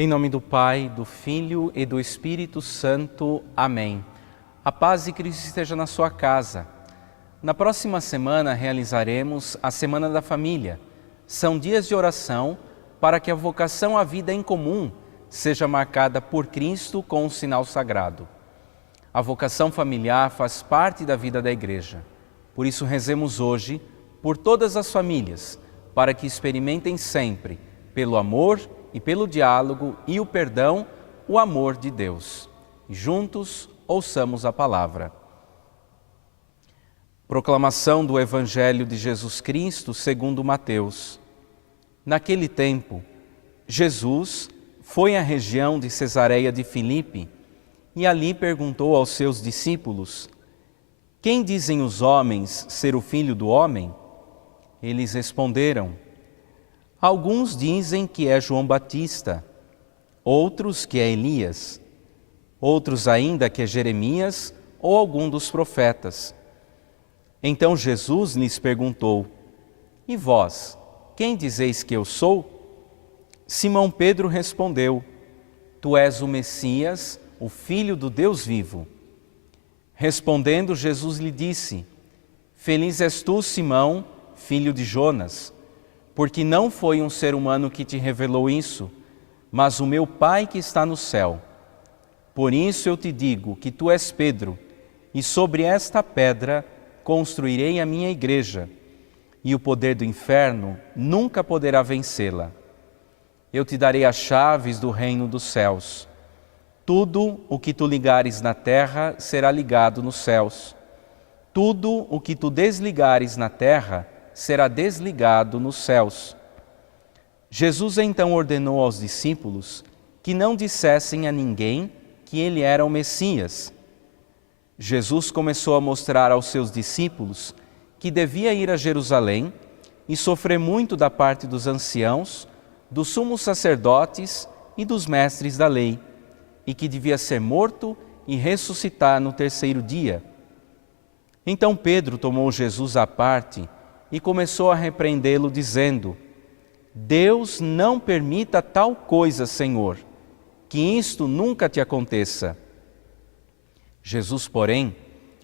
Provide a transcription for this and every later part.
Em nome do Pai, do Filho e do Espírito Santo. Amém. A paz de Cristo esteja na sua casa. Na próxima semana realizaremos a Semana da Família. São dias de oração para que a vocação à vida em comum seja marcada por Cristo com um sinal sagrado. A vocação familiar faz parte da vida da Igreja. Por isso rezemos hoje por todas as famílias, para que experimentem sempre, pelo amor e pelo diálogo e o perdão, o amor de Deus. E juntos ouçamos a palavra. Proclamação do Evangelho de Jesus Cristo segundo Mateus. Naquele tempo, Jesus foi à região de Cesareia de Filipe e ali perguntou aos seus discípulos: Quem dizem os homens ser o Filho do Homem? Eles responderam: Alguns dizem que é João Batista, outros que é Elias, outros ainda que é Jeremias ou algum dos profetas. Então Jesus lhes perguntou: E vós, quem dizeis que eu sou? Simão Pedro respondeu: Tu és o Messias, o Filho do Deus vivo. Respondendo, Jesus lhe disse: Feliz és tu, Simão, filho de Jonas, porque não foi um ser humano que te revelou isso, mas o meu Pai que está no céu. Por isso eu te digo que tu és Pedro, e sobre esta pedra construirei a minha igreja, e o poder do inferno nunca poderá vencê-la. Eu te darei as chaves do reino dos céus. Tudo o que tu ligares na terra será ligado nos céus. Tudo o que tu desligares na terra será desligado nos céus. Jesus então ordenou aos discípulos que não dissessem a ninguém que ele era o Messias. Jesus começou a mostrar aos seus discípulos que devia ir a Jerusalém e sofrer muito da parte dos anciãos, dos sumos sacerdotes e dos mestres da lei, e que devia ser morto e ressuscitar no terceiro dia. Então Pedro tomou Jesus à parte e começou a repreendê-lo, dizendo: Deus não permita tal coisa, Senhor, que isto nunca te aconteça. Jesus, porém,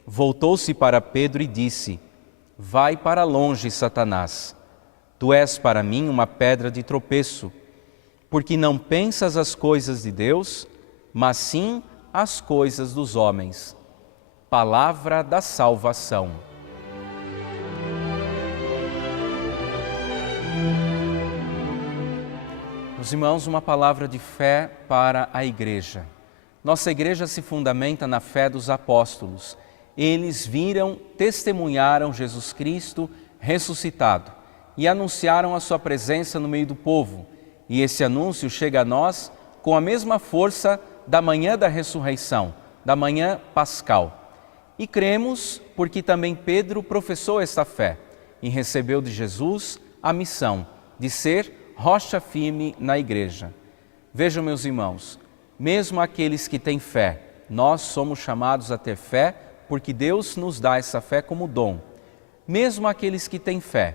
voltou-se para Pedro e disse: Vai para longe, Satanás. Tu és para mim uma pedra de tropeço, porque não pensas as coisas de Deus, mas sim as coisas dos homens. Palavra da salvação. Meus irmãos, uma palavra de fé para a Igreja. Nossa Igreja se fundamenta na fé dos apóstolos. Eles viram, testemunharam Jesus Cristo ressuscitado e anunciaram a sua presença no meio do povo. E esse anúncio chega a nós com a mesma força da manhã da ressurreição, da manhã pascal. E cremos porque também Pedro professou esta fé e recebeu de Jesus a missão de ser rocha firme na Igreja. Vejam, meus irmãos, mesmo aqueles que têm fé, nós somos chamados a ter fé porque Deus nos dá essa fé como dom. Mesmo aqueles que têm fé,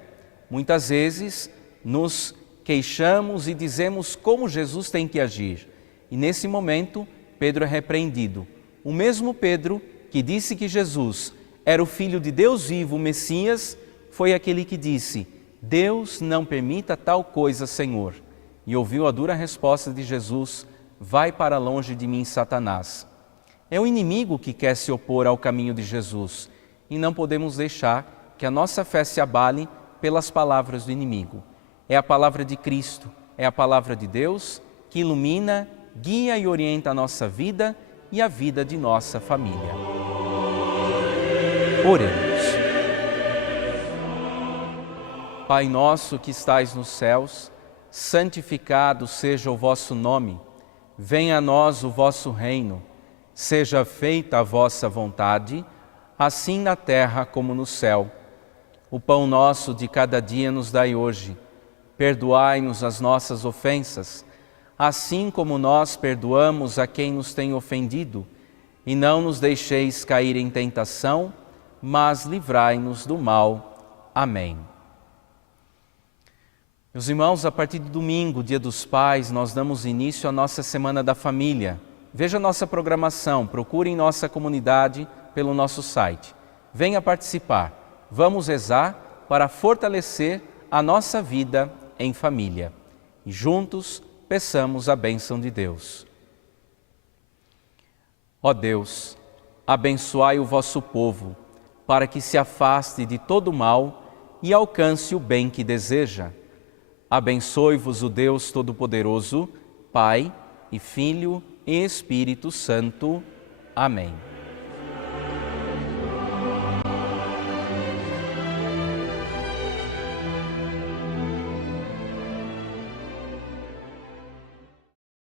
muitas vezes nos queixamos e dizemos como Jesus tem que agir. E nesse momento, Pedro é repreendido. O mesmo Pedro que disse que Jesus era o Filho de Deus vivo, o Messias, foi aquele que disse: Deus não permita tal coisa, Senhor. E ouviu a dura resposta de Jesus: Vai para longe de mim, Satanás. É o inimigo que quer se opor ao caminho de Jesus e não podemos deixar que a nossa fé se abale pelas palavras do inimigo. É a palavra de Cristo, é a palavra de Deus que ilumina, guia e orienta a nossa vida e a vida de nossa família. Oremos. Pai nosso que estais nos céus, santificado seja o vosso nome. Venha a nós o vosso reino. Seja feita a vossa vontade, assim na terra como no céu. O pão nosso de cada dia nos dai hoje. Perdoai-nos as nossas ofensas, assim como nós perdoamos a quem nos tem ofendido. E não nos deixeis cair em tentação, mas livrai-nos do mal. Amém. Meus irmãos, a partir de domingo, Dia dos Pais, nós damos início à nossa Semana da Família. Veja nossa programação, procure em nossa comunidade pelo nosso site. Venha participar. Vamos rezar para fortalecer a nossa vida em família. E juntos peçamos a bênção de Deus. Ó Deus, abençoai o vosso povo, para que se afaste de todo mal e alcance o bem que deseja. Abençoe-vos o Deus Todo-Poderoso, Pai e Filho e Espírito Santo. Amém.